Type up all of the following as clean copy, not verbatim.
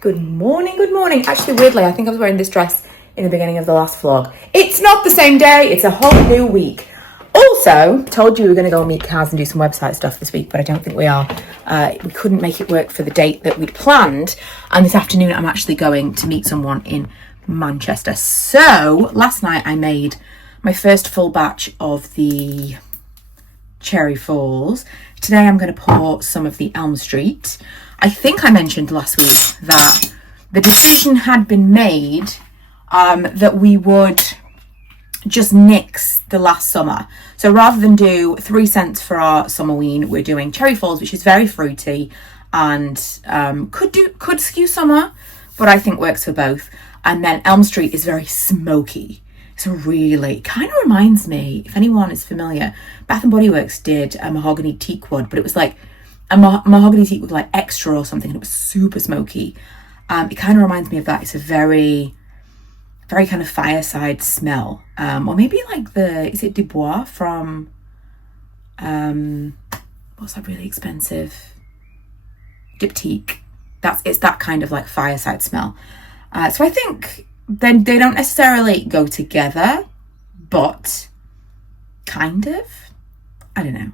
Good morning, good morning. Actually, weirdly, I think I was wearing this dress in the beginning of the last vlog. It's not the same day, it's a whole new week. Also, told you we were going to go and meet Kaz and do some website stuff this week, but I don't think we are. We couldn't make it work for the date that we'd planned. And this afternoon, I'm actually going to meet someone in Manchester. So, last night I made my first full batch of the Cherry Falls. Today I'm going to pour some of the Elm Street. I think I mentioned last week that the decision had been made that we would just nix the last summer. So rather than do 3 cents for our Summerween, we're doing Cherry Falls, which is very fruity and could skew summer, but I think works for both. And then Elm Street is very smoky. So really, kind of reminds me, if anyone is familiar, Bath and Body Works did a mahogany teak wood, but it was like a mahogany teak wood like extra or something, and it was super smoky. It kind of reminds me of that. It's a very, very kind of fireside smell. Or maybe like is it Du Bois from, what's that really expensive? Diptyque. It's that kind of like fireside smell. So I think then they don't necessarily go together, but kind of. I don't know,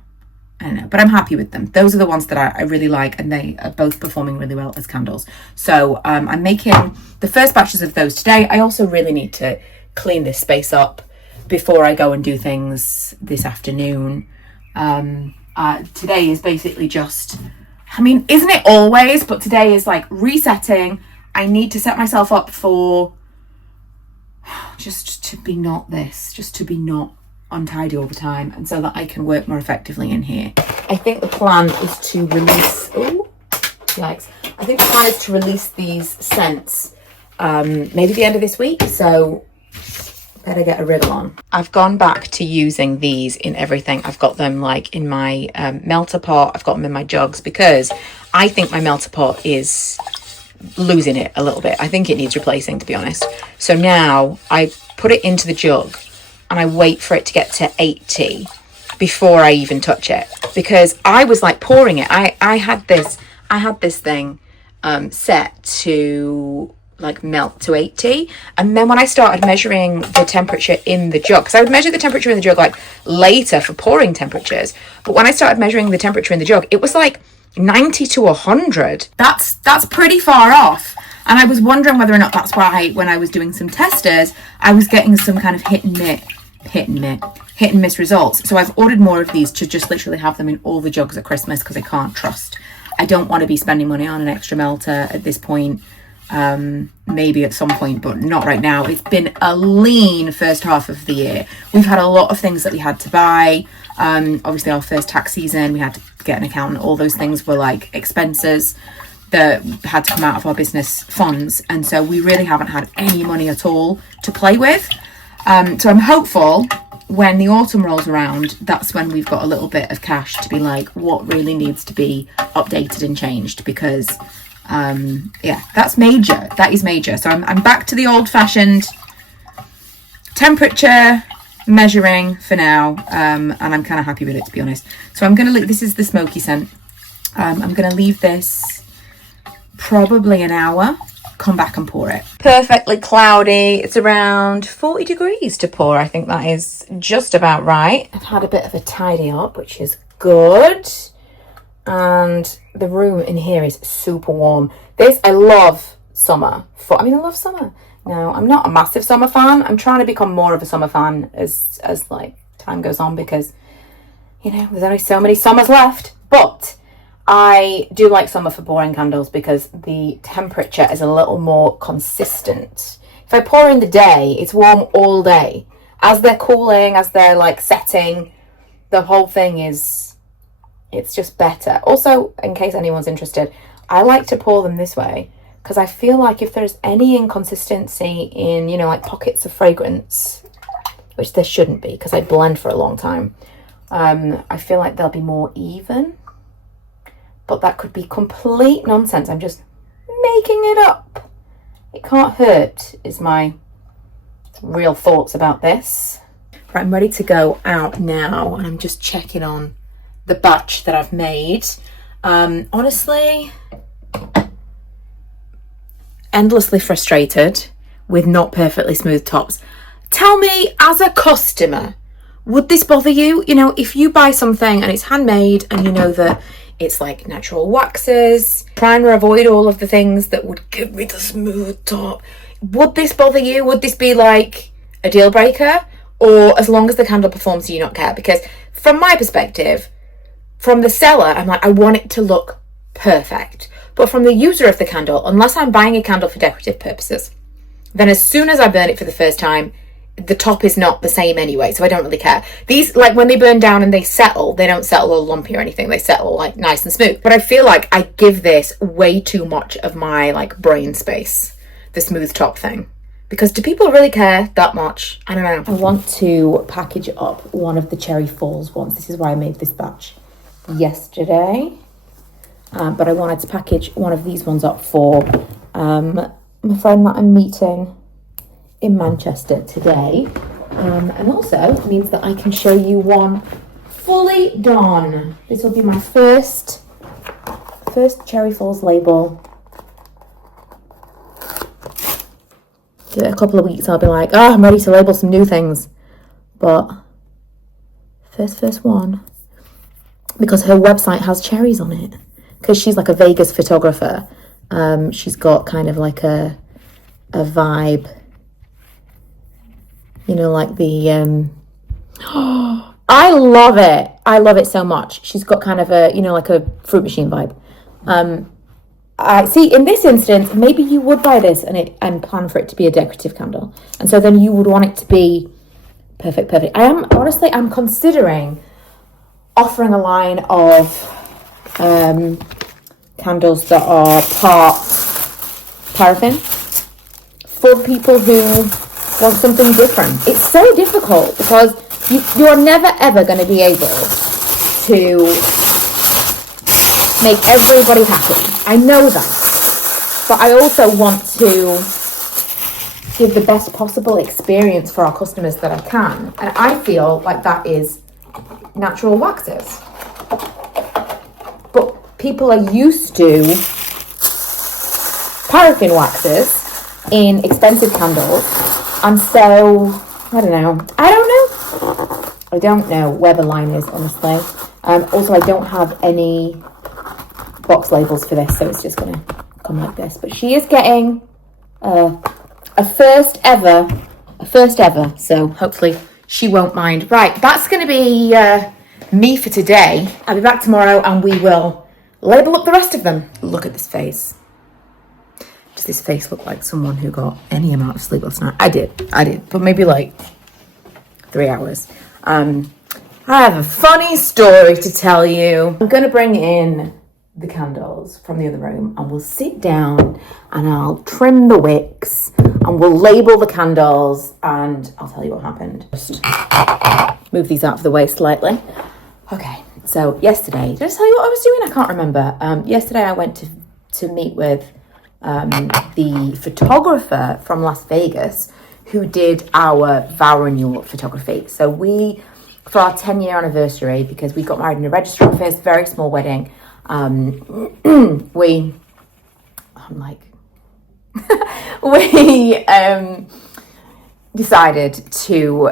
but I'm happy with them. Those are the ones that I really like, and they are both performing really well as candles. So I'm making the first batches of those today. I also really need to clean this space up before I go and do things this afternoon. Today is basically just, I mean, isn't it always? But today is like resetting. I need to set myself up for just to be not untidy all the time, and so that I can work more effectively in here. I think the plan is to release, I think the plan is to release these scents maybe the end of this week, so better get a wriggle on. I've gone back to using these in everything. I've got them like in my melter pot, I've got them in my jugs, because I think my melter pot is losing it a little bit. I think it needs replacing, to be honest. So now I put it into the jug and I wait for it to get to 80 before I even touch it, because I was like pouring it. I had this thing set to like melt to 80, and then when I started measuring the temperature in the jug, because I would measure the temperature in the jug like later for pouring temperatures, but when I started measuring the temperature in the jug, it was like 90 to 100. That's pretty far off. And I was wondering whether or not that's why when I was doing some testers, I was getting some kind of hit and miss results. So I've ordered more of these to just literally have them in all the jugs at Christmas, because I don't want to be spending money on an extra melter at this point. Maybe at some point, but not right now. It's been a lean first half of the year. We've had a lot of things that we had to buy. Obviously our first tax season, we had to get an accountant. All those things were like expenses that had to come out of our business funds, and so we really haven't had any money at all to play with. So I'm hopeful when the autumn rolls around, that's when we've got a little bit of cash to be like, what really needs to be updated and changed, because that's major. That is major. So I'm back to the old-fashioned temperature measuring for now, and I'm kind of happy with it, to be honest. So I'm gonna this is the smoky scent. I'm gonna leave this probably an hour, come back and pour it. Perfectly cloudy. It's around 40 degrees to pour. I think that is just about right. I've had a bit of a tidy up, which is good, and the room in here is super warm. I love summer. I love summer. Now, I'm not a massive summer fan. I'm trying to become more of a summer fan as like time goes on, because, you know, there's only so many summers left. But I do like summer for pouring candles because the temperature is a little more consistent. If I pour in the day, it's warm all day. As they're cooling, as they're like setting, the whole thing it's just better. Also, in case anyone's interested, I like to pour them this way, because I feel like if there's any inconsistency in, you know, like pockets of fragrance, which there shouldn't be because I blend for a long time, I feel like they'll be more even. But that could be complete nonsense. I'm just making it up. It can't hurt, is my real thoughts about this. Right, I'm ready to go out now, and I'm just checking on the batch that I've made. Honestly, endlessly frustrated with not perfectly smooth tops. Tell me, as a customer, would this bother you? You know, if you buy something and it's handmade and you know that it's like natural waxes, trying to avoid all of the things that would give me the smooth top, would this bother you? Would this be like a deal breaker? Or as long as the candle performs, do you not care? Because from my perspective, from the seller, I'm like, I want it to look perfect. But from the user of the candle, unless I'm buying a candle for decorative purposes, then as soon as I burn it for the first time, the top is not the same anyway, so I don't really care. These, like when they burn down and they settle, they don't settle all lumpy or anything. They settle like nice and smooth. But I feel like I give this way too much of my like brain space, the smooth top thing. Because do people really care that much? I don't know. I want to package up one of the Cherry Falls ones. This is why I made this batch yesterday. But I wanted to package one of these ones up for my friend that I'm meeting in Manchester today. And also it means that I can show you one fully done. This will be my first Cherry Falls label. Give it a couple of weeks, I'll be like, I'm ready to label some new things. But first one, because her website has cherries on it. Because she's like a Vegas photographer. She's got kind of like a vibe, you know, like the I love it so much. She's got kind of a, you know, like a fruit machine vibe. I see in this instance, maybe you would buy this and plan for it to be a decorative candle, and so then you would want it to be perfect. I'm considering offering a line of candles that are part paraffin for people who want something different. It's so difficult because you're never ever going to be able to make everybody happy. I know that, but I also want to give the best possible experience for our customers that I can, and I feel like that is natural waxes. But people are used to paraffin waxes in expensive candles, and so I don't know where the line is, honestly. Also, I don't have any box labels for this, so it's just gonna come like this. But she is getting a first ever, so hopefully she won't mind. Right, that's gonna be me for today. I'll be back tomorrow and we will label up the rest of them. Look at this face. Does this face look like someone who got any amount of sleep last night? I did, but maybe like 3 hours. I have a funny story to tell you. I'm gonna bring in the candles from the other room and we'll sit down and I'll trim the wicks and we'll label the candles and I'll tell you what happened. Just move these out of the way slightly. Okay, so yesterday, did I tell you what I was doing? I can't remember. Yesterday I went to meet with the photographer from Las Vegas who did our vow renewal photography. So for our 10-year anniversary, because we got married in a registry office, very small wedding, we decided to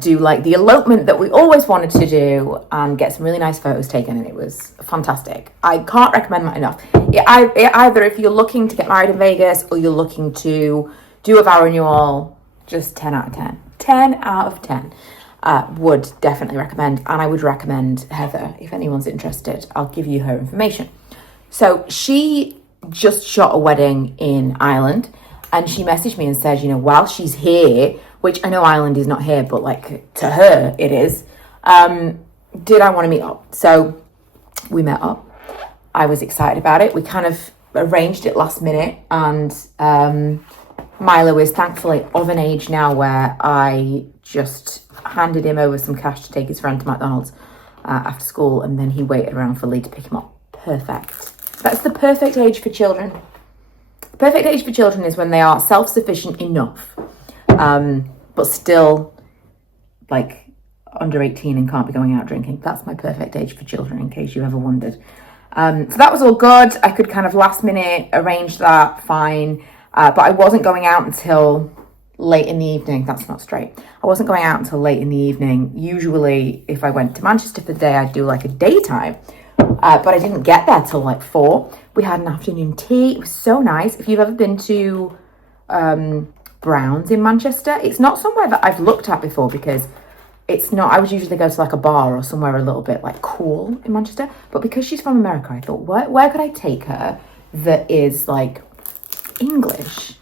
do like the elopement that we always wanted to do and get some really nice photos taken, and it was fantastic. I can't recommend that enough. Either if you're looking to get married in Vegas or you're looking to do a vow renewal, just 10 out of 10. 10 out of 10. Would definitely recommend, and I would recommend Heather if anyone's interested. I'll give you her information. So she just shot a wedding in Ireland, and she messaged me and said, you know, while she's here, which I know Ireland is not here, but like to her it is, did I want to meet up? So we met up. I was excited about it. We kind of arranged it last minute, and Milo is thankfully of an age now where I just handed him over some cash to take his friend to McDonald's after school, and then he waited around for Lee to pick him up. Perfect. That's the perfect age for children. The perfect age for children is when they are self-sufficient enough, but still like under 18 and can't be going out drinking. That's my perfect age for children, in case you ever wondered. So that was all good. I could kind of last minute arrange that, fine. But I wasn't going out until late in the evening. That's not straight. I wasn't going out until late in the evening. Usually, if I went to Manchester for the day, I'd do like a daytime. But I didn't get there till like 4. We had an afternoon tea. It was so nice. If you've ever been to Brown's in Manchester, it's not somewhere that I've looked at before because it's not, I would usually go to like a bar or somewhere a little bit like cool in Manchester. But because she's from America, I thought, where could I take her that is like English?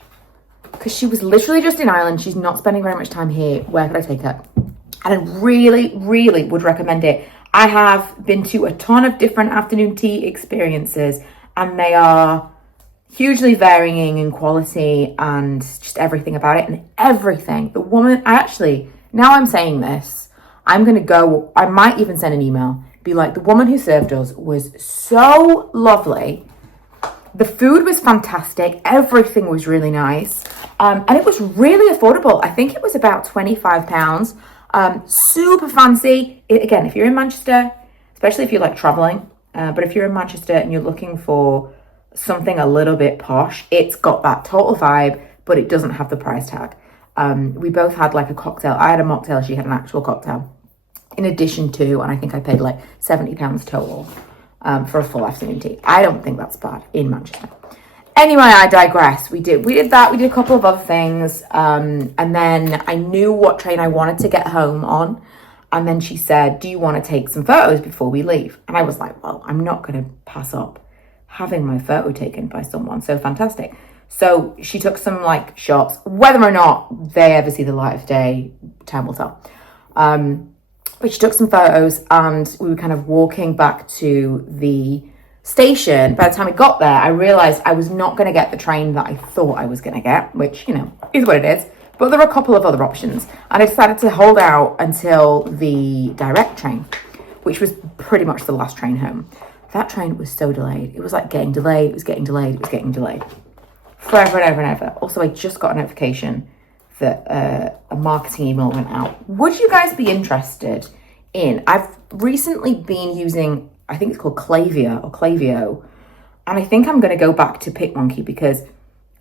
Because she was literally just in Ireland. She's not spending very much time here. Where could I take her? And I really, really would recommend it. I have been to a ton of different afternoon tea experiences and they are hugely varying in quality and just everything about it. And everything, the woman, now I'm saying this, I'm going to go, I might even send an email, be like, the woman who served us was so lovely. The food was fantastic. Everything was really nice. And it was really affordable. I think it was about £25. Super fancy. Again, if you're in Manchester, especially if you like traveling, but if you're in Manchester and you're looking for something a little bit posh, it's got that total vibe, but it doesn't have the price tag. We both had like a cocktail. I had a mocktail, she had an actual cocktail. In addition to, and I think I paid like £70 total for a full afternoon tea. I don't think that's bad in Manchester. Anyway, I digress. We did that. We did a couple of other things. And then I knew what train I wanted to get home on. And then she said, do you want to take some photos before we leave? And I was like, well, I'm not going to pass up having my photo taken by someone so fantastic. So she took some like shots. Whether or not they ever see the light of day, time will tell. But she took some photos and we were kind of walking back to the station. By the time we got there, I realized I was not going to get the train that I thought I was going to get, which, you know, is what it is. But there were a couple of other options. And I decided to hold out until the direct train, which was pretty much the last train home. That train was so delayed. It was like getting delayed. It was getting delayed. It was getting delayed. Forever and ever and ever. Also, I just got a notification that a marketing email went out. Would you guys be interested in, I've recently been using, I think it's called Klaviyo or Klaviyo. And I think I'm going to go back to PicMonkey because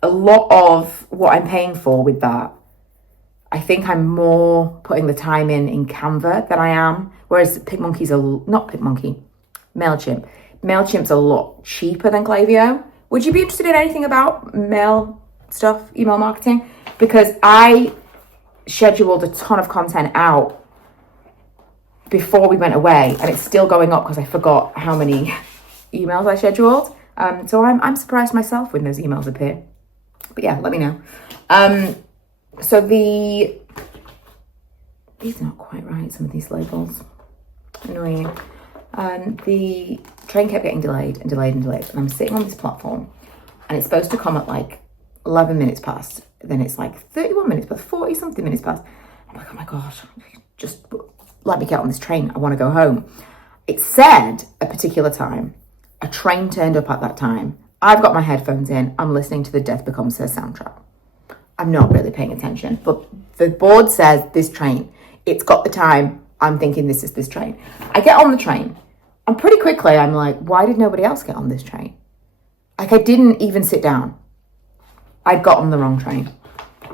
a lot of what I'm paying for with that, I think I'm more putting the time in Canva than I am. Whereas PicMonkey's MailChimp. MailChimp's a lot cheaper than Klaviyo. Would you be interested in anything about mail stuff, email marketing? Because I scheduled a ton of content out before we went away and it's still going up because I forgot how many emails I scheduled. So I'm surprised myself when those emails appear. But yeah, let me know. So these are not quite right, some of these labels. Annoying. The train kept getting delayed and delayed and delayed. And I'm sitting on this platform and it's supposed to come at like 11 minutes past. Then it's like 31 minutes past, 40 something minutes past. I'm like, oh my gosh, just let me get on this train. I want to go home. It said a particular time. A train turned up at that time. I've got my headphones in. I'm listening to the Death Becomes Her soundtrack. I'm not really paying attention, but the board says this train. It's got the time. I'm thinking this is this train. I get on the train and pretty quickly I'm like, why did nobody else get on this train? Like I didn't even sit down. I'd got on the wrong train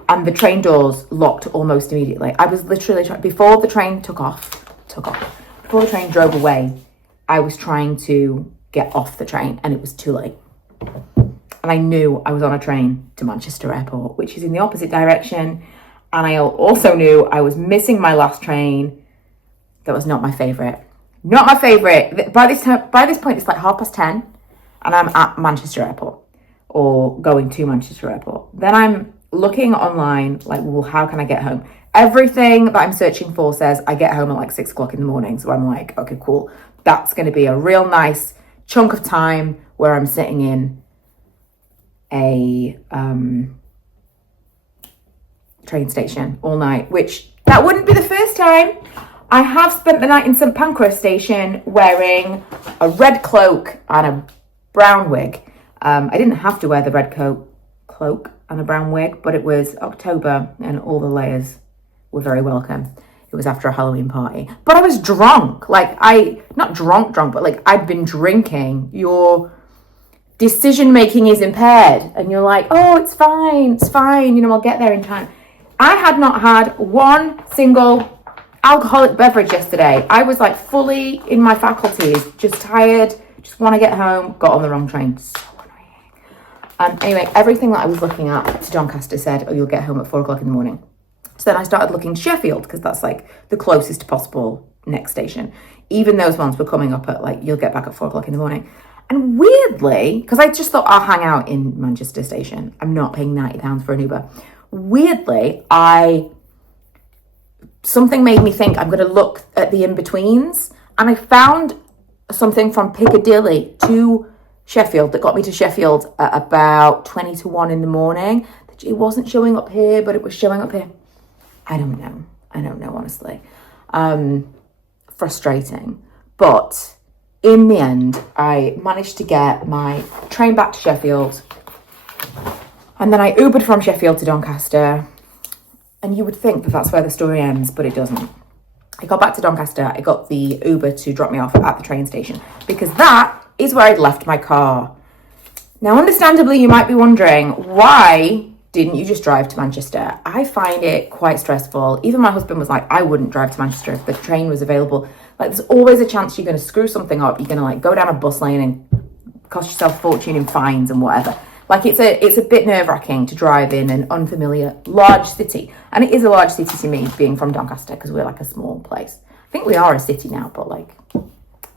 and the train doors locked almost immediately. I was literally before the train took off, before the train drove away, I was trying to get off the train and it was too late. And I knew I was on a train to Manchester Airport, which is in the opposite direction. And I also knew I was missing my last train. That was not my favourite. Not my favourite. By this point, it's like 10:30 and I'm at Manchester Airport or going to Manchester Airport. Then I'm looking online, like, well, how can I get home? Everything that I'm searching for says I get home at like 6 o'clock in the morning. So I'm like, okay, cool. That's going to be a real nice chunk of time where I'm sitting in a train station all night, which that wouldn't be the first time. I have spent the night in St Pancras station wearing a red cloak and a brown wig. I didn't have to wear the red cloak and a brown wig, but it was October and all the layers were very welcome. It was after a Halloween party, but I was drunk. Like not drunk, but like I'd been drinking. decision making is impaired and you're like, oh, it's fine, I'll get there in time. I had not had one single alcoholic beverage yesterday. I was like fully in my faculties, just tired, just want to get home, got on the wrong train. So annoying. Anyway, everything that I was looking at to Doncaster said, oh, you'll get home at 4 o'clock in the morning. So then I started looking to Sheffield because that's like the closest possible next station. Even those ones were coming up at like, you'll get back at 4 o'clock in the morning. And weirdly, because I just thought I'll hang out in Manchester station, I'm not paying £90 for an Uber. Weirdly, something made me think I'm going to look at the in-betweens, and I found something from Piccadilly to Sheffield that got me to Sheffield at about 20 to 1 in the morning. It wasn't showing up here, but it was showing up here. I don't know, honestly. Frustrating. But in the end, I managed to get my train back to Sheffield, and then I Ubered from Sheffield to Doncaster. And you would think that that's where the story ends, but it doesn't. I got back to Doncaster. I got the Uber to drop me off at the train station because that is where I'd left my car. Now, understandably, you might be wondering, why didn't you just drive to Manchester? I find it quite stressful. Even my husband was like, I wouldn't drive to Manchester if the train was available. Like, there's always a chance you're going to screw something up. You're going to like go down a bus lane and cost yourself a fortune in fines and whatever. Like, it's a bit nerve-wracking to drive in an unfamiliar large city. And it is a large city to me, being from Doncaster, because we're like a small place. I think we are a city now, but like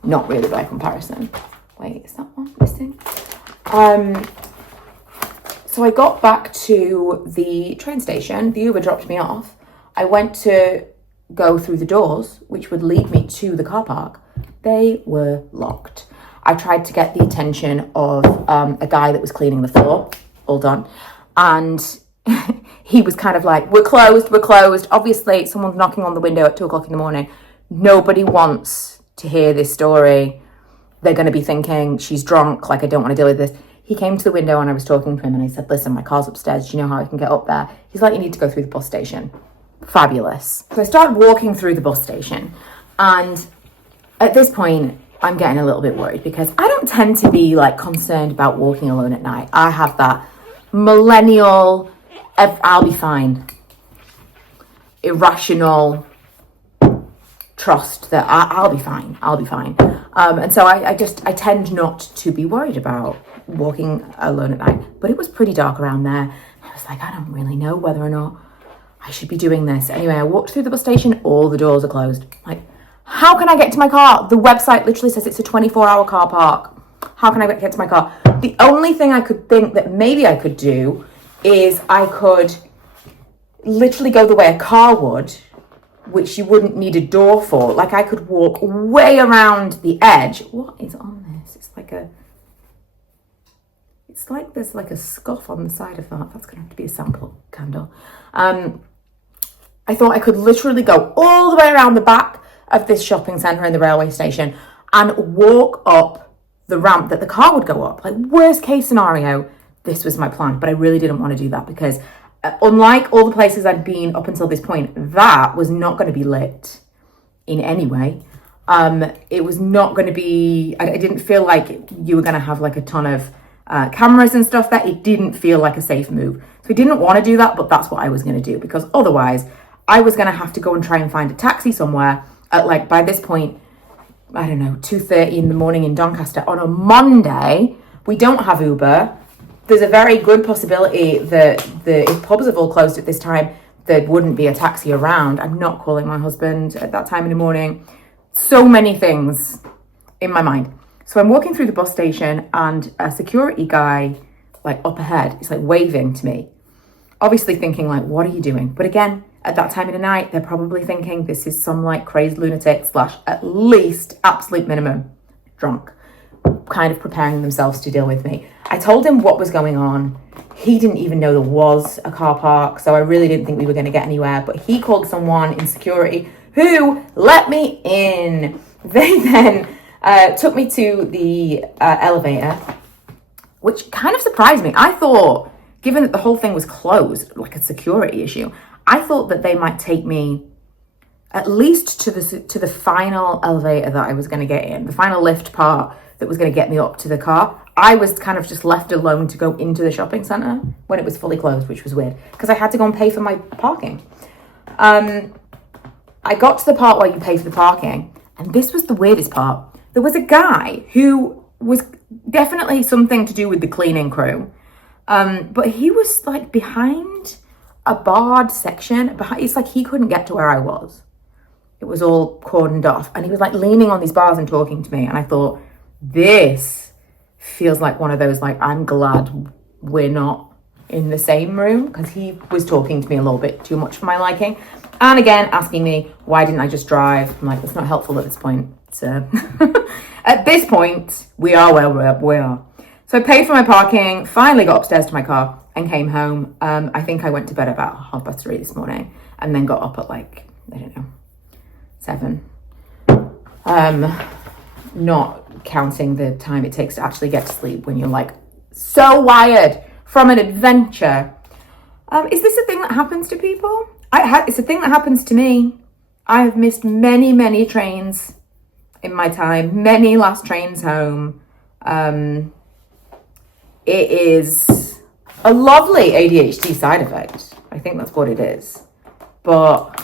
not really by comparison. Wait, is that one missing? So I got back to the train station. The Uber dropped me off. I went to go through the doors, which would lead me to the car park. They were locked. I tried to get the attention of a guy that was cleaning the floor. All done. And he was kind of like, we're closed. Obviously, someone's knocking on the window at 2 o'clock in the morning. Nobody wants to hear this story. They're going to be thinking, she's drunk, like, I don't want to deal with this. He came to the window and I was talking to him and I said, listen, my car's upstairs. Do you know how I can get up there? He's like, you need to go through the bus station. Fabulous. So I started walking through the bus station. And at this point, I'm getting a little bit worried because I don't tend to be like concerned about walking alone at night. I have that millennial, I'll be fine, irrational trust that I'll be fine. And so I tend not to be worried about walking alone at night. But it was pretty dark around there. I was like, I don't really know whether or not I should be doing this. Anyway, I walked through the bus station. All the doors are closed. Like, how can I get to my car? The website literally says it's a 24-hour car park. How can I get to my car? The only thing I could think that maybe I could do is I could literally go the way a car would, which you wouldn't need a door for. Like, I could walk way around the edge. What is on this? It's like there's like a scuff on the side of that. That's going to have to be a sample candle. I thought I could literally go all the way around the back of this shopping centre in the railway station and walk up the ramp that the car would go up. Like, worst case scenario, this was my plan. But I really didn't want to do that because unlike all the places I'd been up until this point, that was not going to be lit in any way. It was not going to be, I didn't feel like you were going to have like a ton of cameras and stuff there. It didn't feel like a safe move. So I didn't want to do that, but that's what I was going to do because otherwise I was going to have to go and try and find a taxi somewhere at like, by this point, I don't know, 2:30 in the morning in Doncaster on a Monday. We don't have Uber. There's a very good possibility that if pubs have all closed at this time, there wouldn't be a taxi around. I'm not calling my husband at that time in the morning. So many things in my mind. So I'm walking through the bus station and a security guy, like up ahead, is like waving to me. Obviously thinking like, what are you doing? But again, at that time of the night, they're probably thinking this is some like crazed lunatic / at least absolute minimum drunk, kind of preparing themselves to deal with me. I told him what was going on. He didn't even know there was a car park, so I really didn't think we were going to get anywhere. But he called someone in security who let me in. They then took me to the elevator, which kind of surprised me. I thought, given that the whole thing was closed, like a security issue, I thought that they might take me at least to the final elevator that I was going to get in, the final lift part that was going to get me up to the car. I was kind of just left alone to go into the shopping centre when it was fully closed, which was weird because I had to go and pay for my parking. I got to the part where you pay for the parking, and this was the weirdest part. There was a guy who was definitely something to do with the cleaning crew, but he was like behind a barred section. It's like he couldn't get to where I was. It was all cordoned off, and he was like leaning on these bars and talking to me, and I thought, this feels like one of those, like, I'm glad we're not in the same room, because he was talking to me a little bit too much for my liking. And again, asking me, why didn't I just drive? I'm like, it's not helpful at this point. So at this point, we are where we are. So I paid for my parking, finally got upstairs to my car and came home. I think I went to bed about 3:30 this morning and then got up at like, I don't know, 7. Not counting the time it takes to actually get to sleep when you're like so wired from an adventure. Is this a thing that happens to people? It's a thing that happens to me. I have missed many, many trains in my time, many last trains home. It is a lovely ADHD side effect. I think that's what it is. But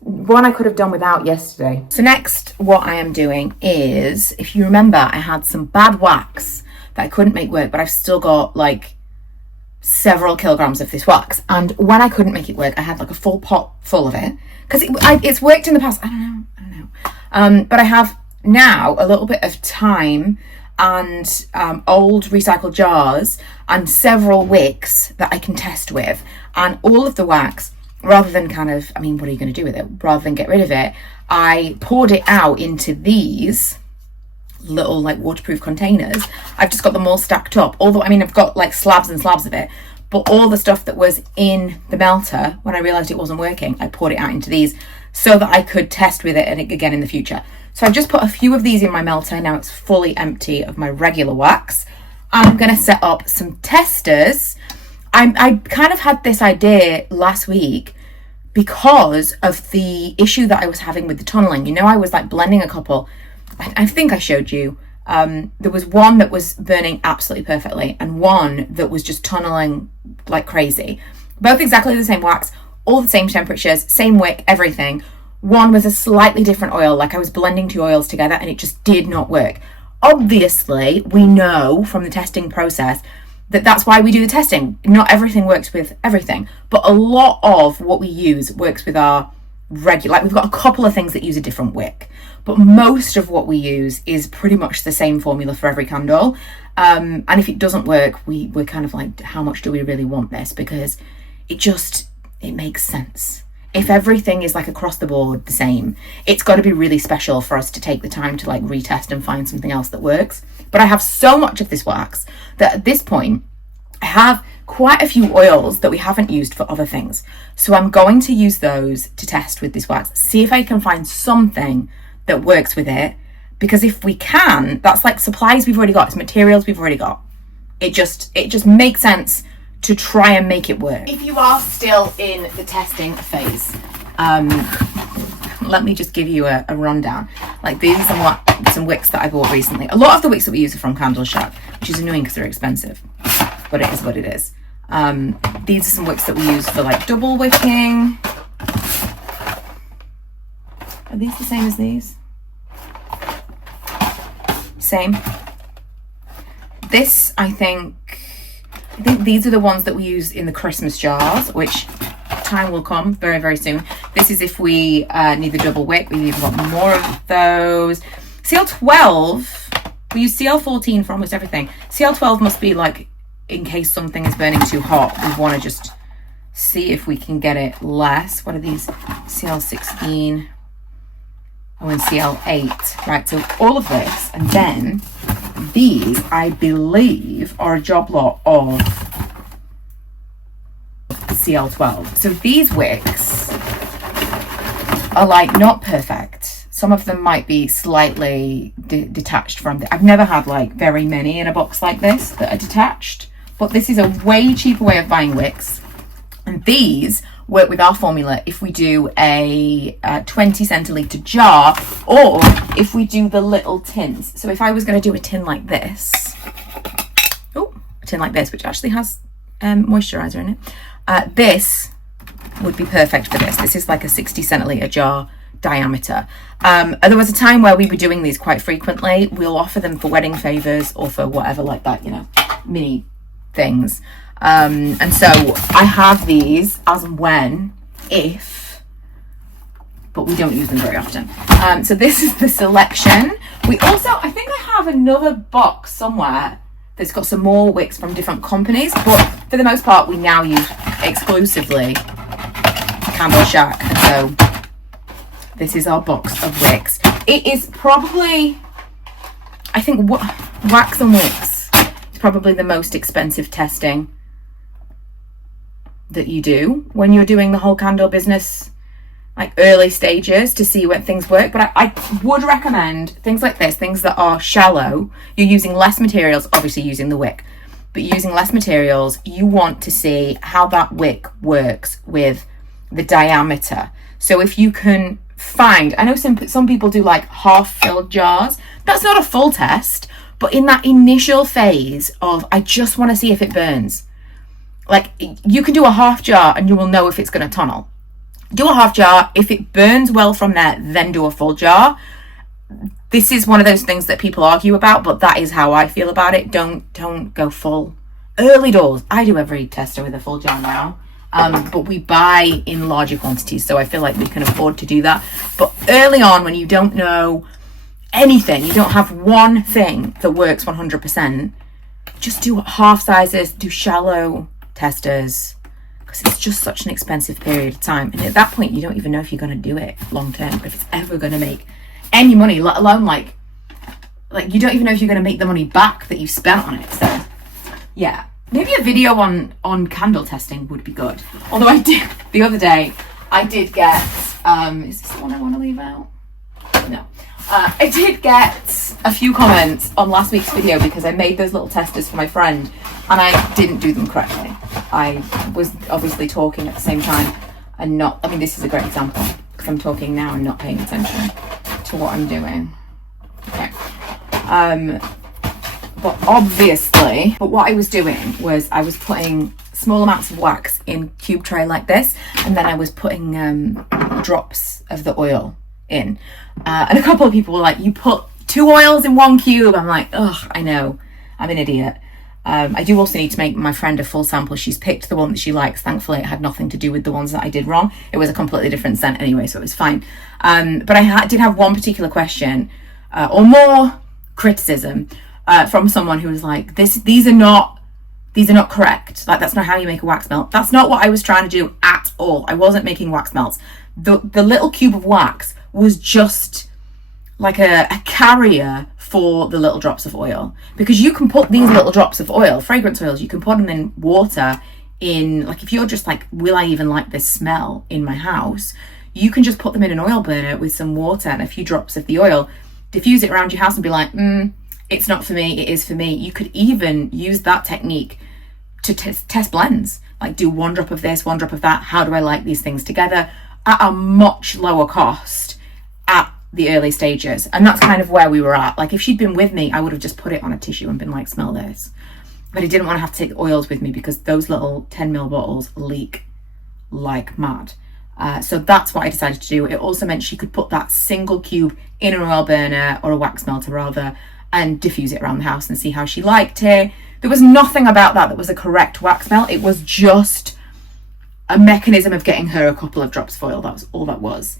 one I could have done without yesterday. So next, what I am doing is, if you remember, I had some bad wax that I couldn't make work, but I've still got like several kilograms of this wax. And when I couldn't make it work, I had like a full pot full of it, because it's worked in the past. I don't know. But I have now a little bit of time and old recycled jars and several wicks that I can test with, and all of the wax, rather than kind of, I mean, what are you going to do with it? Rather than get rid of it, I poured it out into these little like waterproof containers. I've just got them all stacked up. Although, I mean, I've got like slabs and slabs of it, but all the stuff that was in the melter, when I realized it wasn't working, I poured it out into these so that I could test with it and again in the future. So I've just put a few of these in my melter. Now it's fully empty of my regular wax. I'm going to set up some testers. I kind of had this idea last week because of the issue that I was having with the tunneling. You know, I was like blending a couple. I think I showed you. There was one that was burning absolutely perfectly and one that was just tunneling like crazy. Both exactly the same wax, all the same temperatures, same wick, everything. One was a slightly different oil, like I was blending 2 oils together and it just did not work. Obviously, we know from the testing process that that's why we do the testing. Not everything works with everything, but a lot of what we use works with our regular, like we've got a couple of things that use a different wick, but most of what we use is pretty much the same formula for every candle. And if it doesn't work, we're kind of like, how much do we really want this? Because it makes sense. If everything is like across the board the same, it's got to be really special for us to take the time to like retest and find something else that works. But I have so much of this wax that at this point I have quite a few oils that we haven't used for other things. So I'm going to use those to test with this wax, see if I can find something that works with it. Because if we can, that's like supplies we've already got, it's materials we've already got. It just makes sense to try and make it work. If you are still in the testing phase, let me just give you a rundown. Like these are some wicks that I bought recently. A lot of the wicks that we use are from Candle Shop, which is annoying because they're expensive, but it is what it is. These are some wicks that we use for like double wicking. Are these the same as these? Same. This, I think these are the ones that we use in the Christmas jars, which time will come very, very soon. This is if we need the double wick. We've even got more of those. CL12, we use CL14 for almost everything. CL12 must be like, in case something is burning too hot, we want to just see if we can get it less. What are these? CL16. Oh, and CL8. Right, so all of this, and then these, I believe, are a job lot of CL12. So these wicks are like not perfect. Some of them might be slightly detached from I've never had like very many in a box like this that are detached, but this is a way cheaper way of buying wicks. And these work with our formula if we do a 20 centilitre jar, or if we do the little tins. So if I was going to do a tin like this, a tin like this, which actually has moisturizer in it. This would be perfect for this. This is like a 60 centiliter jar diameter. There was a time where we were doing these quite frequently. We'll offer them for wedding favors or for whatever like that, you know, mini things. And so I have these as and when, if, but we don't use them very often. So this is the selection. We also, I think I have another box somewhere that's got some more wicks from different companies, but for the most part, we now use exclusively Candle Shack. And so this is our box of wicks. It is probably, I think, wax and wicks is probably the most expensive testing that you do when you're doing the whole candle business, like early stages, to see when things work. But I would recommend things like this, things that are shallow. You're using less materials, obviously using the wick, but using less materials. You want to see how that wick works with the diameter. So if you can find, I know some people do like half filled jars. That's not a full test, but in that initial phase of, I just want to see if it burns. Like, you can do a half jar and you will know if it's going to tunnel. Do a half jar. If it burns well from there, then do a full jar. This is one of those things that people argue about, but that is how I feel about it. Don't go full. Early doors. I do every tester with a full jar now. But we buy in larger quantities, so I feel like we can afford to do that. But early on, when you don't know anything, you don't have one thing that works 100%, just do half sizes, do shallow testers, because it's just such an expensive period of time. And at that point, you don't even know if you're going to do it long term, if it's ever going to make any money, let alone like you don't even know if you're going to make the money back that you spent on it. So yeah, maybe a video on candle testing would be good. Although I did, the other day, I did get, is this the one I want to leave out? No. I did get a few comments on last week's video because I made those little testers for my friend and I didn't do them correctly. I was obviously talking at the same time and not, I mean, this is a great example because I'm talking now and not paying attention to what I'm doing. Okay. But what I was doing was I was putting small amounts of wax in cube tray like this, and then I was putting drops of the oil in. And a couple of people were like, you put 2 oils in 1 cube. I'm like, ugh, I know, I'm an idiot. I do also need to make my friend a full sample. She's picked the one that she likes. Thankfully, it had nothing to do with the ones that I did wrong. It was a completely different scent anyway, so it was fine. But I did have one particular question, or more criticism, from someone who was like, these are not correct. Like, that's not how you make a wax melt. That's not what I was trying to do at all. I wasn't making wax melts. The little cube of wax was just like a carrier for the little drops of oil, because you can put these little drops of oil, fragrance oils, you can put them in water in, like, if you're just like, will I even like this smell in my house, you can just put them in an oil burner with some water and a few drops of the oil, diffuse it around your house and be like, it's not for me, it is for me. You could even use that technique to test blends, like do 1 drop of this, 1 drop of that. How do I like these things together at a much lower cost at the early stages? And that's kind of where we were at. Like, if she'd been with me, I would have just put it on a tissue and been like, smell this. But I didn't want to have to take oils with me because those little 10ml bottles leak like mad. So that's what I decided to do. It also meant she could put that single cube in an oil burner, or a wax melter rather, and diffuse it around the house and see how she liked it. There was nothing about that was a correct wax melt. It was just a mechanism of getting her a couple of drops of oil. That was all that was.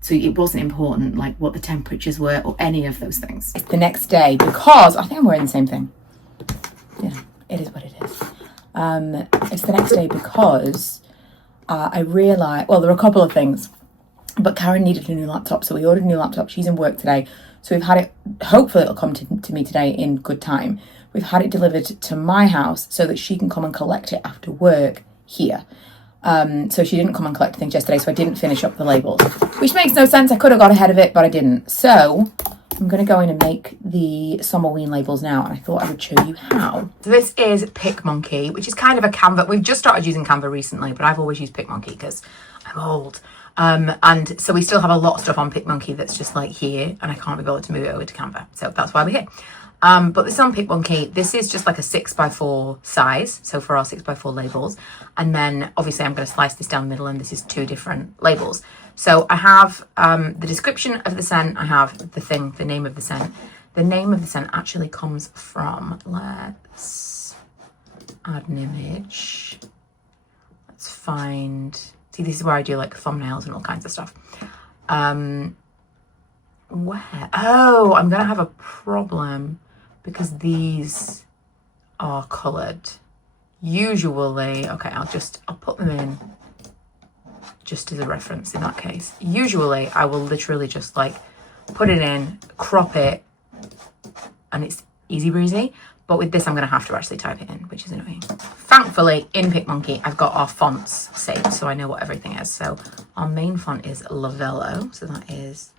So it wasn't important like what the temperatures were or any of those things. It's the next day because I think I'm wearing the same thing. Yeah, it is what it is. It's the next day because I realised, well, there are a couple of things, but Karen needed a new laptop, so we ordered a new laptop. She's in work today, so we've had it, hopefully it'll come to me today in good time. We've had it delivered to my house so that she can come and collect it after work here. So she didn't come and collect things yesterday, so I didn't finish up the labels, which makes no sense. I could have got ahead of it, but I didn't. So I'm going to go in and make the Summerween labels now, and I thought I would show you how. So this is PicMonkey, which is kind of a Canva. We've just started using Canva recently, but I've always used PicMonkey because I'm old. And so we still have a lot of stuff on PicMonkey that's just like here, and I can't be bothered to move it over to Canva. So that's why we're here. But this is on Pick One Key. This is just like a 6x4 size, so for our 6x4 labels. And then obviously I'm going to slice this down the middle, and this is 2 different labels. So I have the description of the scent, I have the name of the scent. The name of the scent actually comes from, let's add an image. Let's find, see, this is where I do like thumbnails and all kinds of stuff. Where? Oh, I'm going to have a problem because these are coloured. Usually, okay, I'll put them in just as a reference in that case. Usually I will literally just like put it in, crop it, and it's easy breezy. But with this, I'm going to have to actually type it in, which is annoying. Thankfully, in PicMonkey, I've got our fonts saved, so I know what everything is. So our main font is Lavello, so that is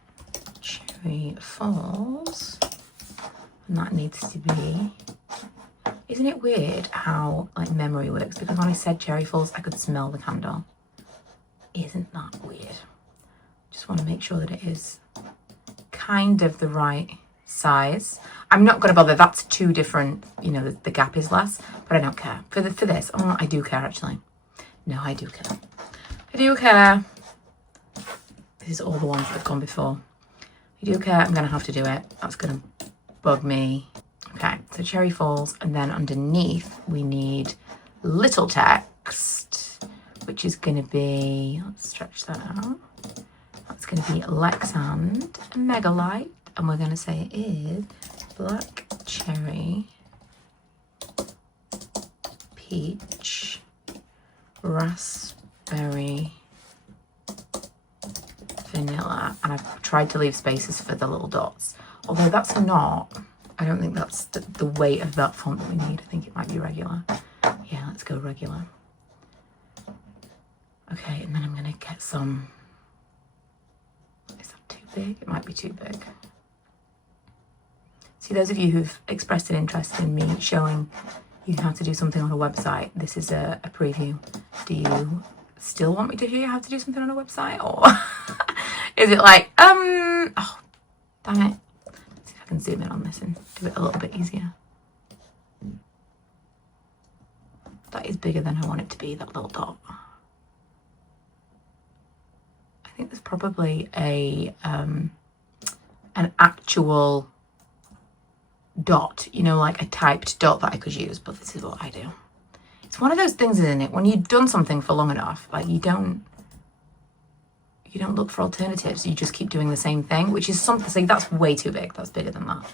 Cherry Falls. And that needs to be... Isn't it weird how like memory works? Because when I said Cherry Falls, I could smell the candle. Isn't that weird? Just want to make sure that it is kind of the right size. I'm not going to bother. That's 2 different, you know, the gap is less, but I don't care. For this, oh, I do care actually. No, I do care. I do care. This is all the ones that have gone before. I do care. I'm going to have to do it. That's going to bug me. Okay, so Cherry Falls, and then underneath we need little text, which is going to be, let's stretch that out. That's going to be Lexand Megalight, and we're going to say it is Black Cherry, Peach, Raspberry, Vanilla. And I've tried to leave spaces for the little dots, although that's not, I don't think that's the weight of that font that we need. I think it might be regular. Yeah, let's go regular. Okay, and then I'm going to get some, is that too big? It might be too big. See, those of you who've expressed an interest in me showing you how to do something on a website, this is a preview. Do you still want me to show you how to do something on a website? Or is it like, oh, damn it. Let's see if I can zoom in on this and do it a little bit easier. That is bigger than I want it to be, that little dot. I think there's probably an actual dot, you know, like a typed dot that I could use, but this is what I do. It's one of those things, isn't it? When you've done something for long enough, like you don't look for alternatives. You just keep doing the same thing, which is something, like, that's way too big. That's bigger than that.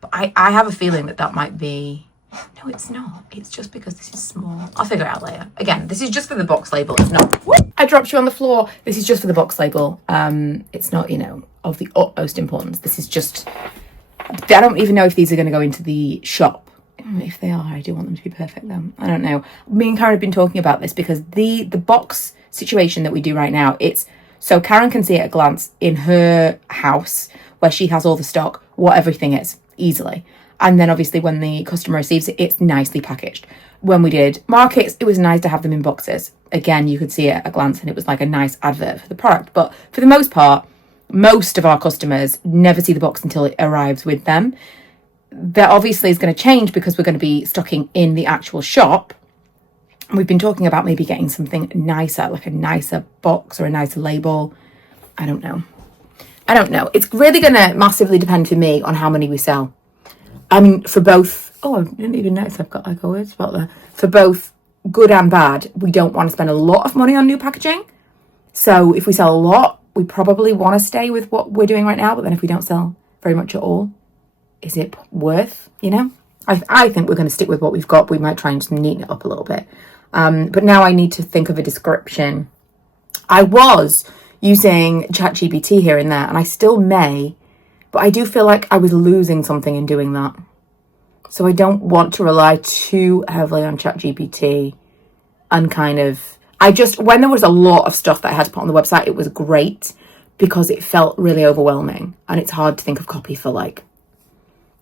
But I have a feeling that might be, no, it's not. It's just because this is small. I'll figure it out later. Again, this is just for the box label. It's not, I dropped you on the floor. This is just for the box label. It's not, you know, of the utmost importance. This is just, I don't even know if these are going to go into the shop. If they are, I do want them to be perfect though. I don't know. Me and Karen have been talking about this because the box situation that we do right now, it's, so Karen can see at a glance in her house where she has all the stock, what everything is, easily. And then obviously when the customer receives it, it's nicely packaged. When we did markets, it was nice to have them in boxes. Again, you could see it at a glance and it was like a nice advert for the product. But for the most part, most of our customers never see the box until it arrives with them. That obviously is going to change because we're going to be stocking in the actual shop. We've been talking about maybe getting something nicer, like a nicer box or a nicer label. I don't know. It's really going to massively depend for me on how many we sell. I mean, for both, oh, I didn't even notice I've got like a word spot there. For both good and bad, we don't want to spend a lot of money on new packaging. So if we sell a lot, we probably want to stay with what we're doing right now. But then if we don't sell very much at all, is it worth, you know? I think we're going to stick with what we've got. We might try and just neaten it up a little bit. But now I need to think of a description. I was using ChatGPT here and there, and I still may, but I do feel like I was losing something in doing that. So I don't want to rely too heavily on ChatGPT and kind of, when there was a lot of stuff that I had to put on the website, it was great because it felt really overwhelming and it's hard to think of copy for like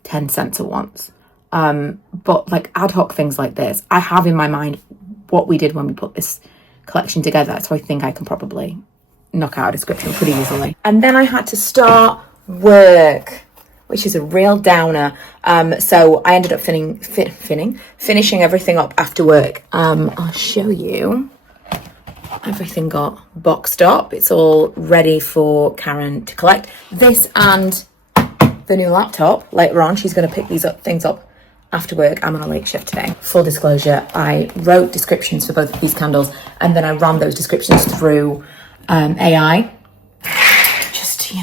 10 cents at once. But like ad hoc things like this, I have in my mind what we did when we put this collection together. So I think I can probably knock out a description pretty easily. And then I had to start work. which is a real downer. So I ended up finishing everything up after work. I'll show you. Everything got boxed up. It's all ready for Karen to collect. This and the new laptop later on. She's going to pick these things up after work. I'm on a late shift today. Full disclosure, I wrote descriptions for both of these candles and then I ran those descriptions through AI. Just to,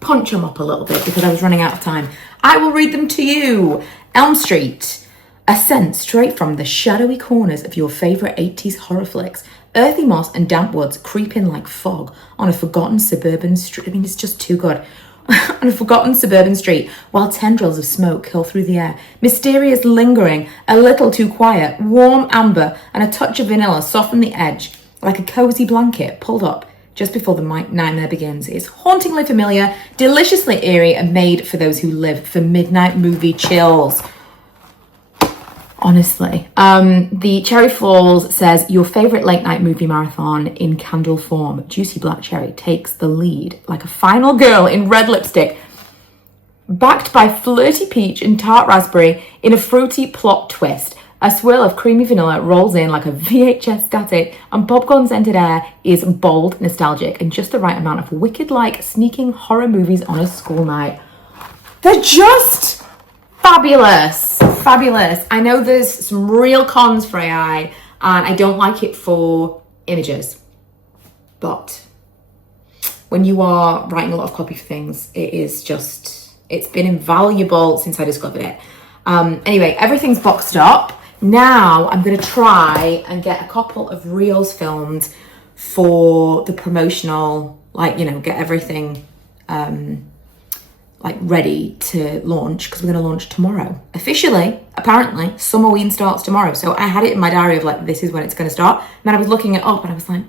punch them up a little bit because I was running out of time. I will read them to you. Elm Street. A scent straight from the shadowy corners of your favourite 80s horror flicks. Earthy moss and damp woods creep in like fog on a forgotten suburban street. I mean, it's just too good. On a forgotten suburban street, while tendrils of smoke curl through the air. Mysterious lingering, a little too quiet, warm amber and a touch of vanilla soften the edge, like a cosy blanket pulled up just before the nightmare begins. It's hauntingly familiar, deliciously eerie, and made for those who live for midnight movie chills. Honestly. The Cherry Falls says, your favourite late night movie marathon in candle form. Juicy black cherry takes the lead like a final girl in red lipstick, backed by flirty peach and tart raspberry in a fruity plot twist. A swirl of creamy vanilla rolls in like a VHS static, and popcorn-scented air is bold, nostalgic, and just the right amount of wicked-like sneaking horror movies on a school night. They're just fabulous. Fabulous. I know there's some real cons for AI, and I don't like it for images. But when you are writing a lot of copy for things, it's been invaluable since I discovered it. Anyway, everything's boxed up. Now I'm going to try and get a couple of reels filmed for the promotional, get everything ready to launch, because we're going to launch tomorrow. Officially, apparently, Summerween starts tomorrow. So I had it in my diary of this is when it's going to start. And then I was looking it up and I was like,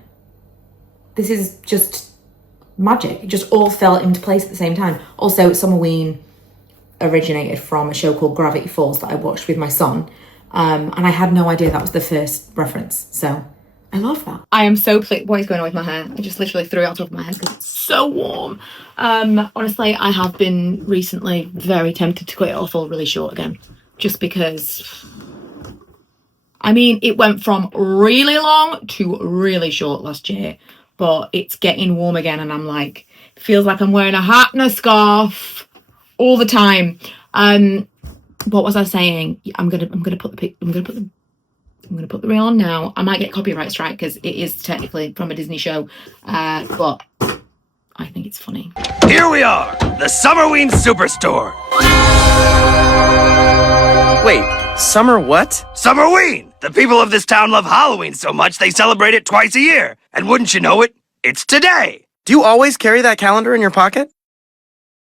this is just magic. It just all fell into place at the same time. Also, Summerween originated from a show called Gravity Falls that I watched with my son. And I had no idea that was the first reference. So I love that. I am so pleased. What is going on with my hair? I just literally threw it on top of my head because it's so warm. Honestly, I have been recently very tempted to cut it off all really short again. Just because, it went from really long to really short last year. But it's getting warm again and I'm like, feels like I'm wearing a hat and a scarf all the time. What was I saying? I'm gonna put the reel on now. I might get copyright strike because it is technically from a Disney show, but I think it's funny. Here we are, the Summerween Superstore. Wait, summer what? Summerween! The people of this town love Halloween so much they celebrate it twice a year. And wouldn't you know it, it's today. Do you always carry that calendar in your pocket?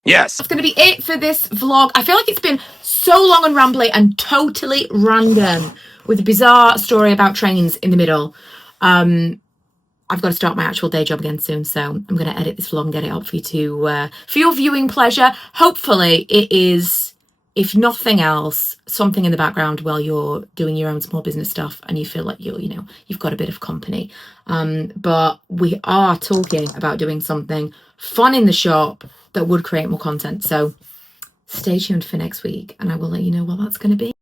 Yes. That's going to be it for this vlog. I feel like it's been so long and rambly and totally random with a bizarre story about trains in the middle. I've got to start my actual day job again soon, so I'm going to edit this vlog and get it up for you for your viewing pleasure. Hopefully it is, if nothing else, something in the background while you're doing your own small business stuff and you feel like you've got a bit of company. But we are talking about doing something fun in the shop that would create more content. So stay tuned for next week and I will let you know what that's going to be.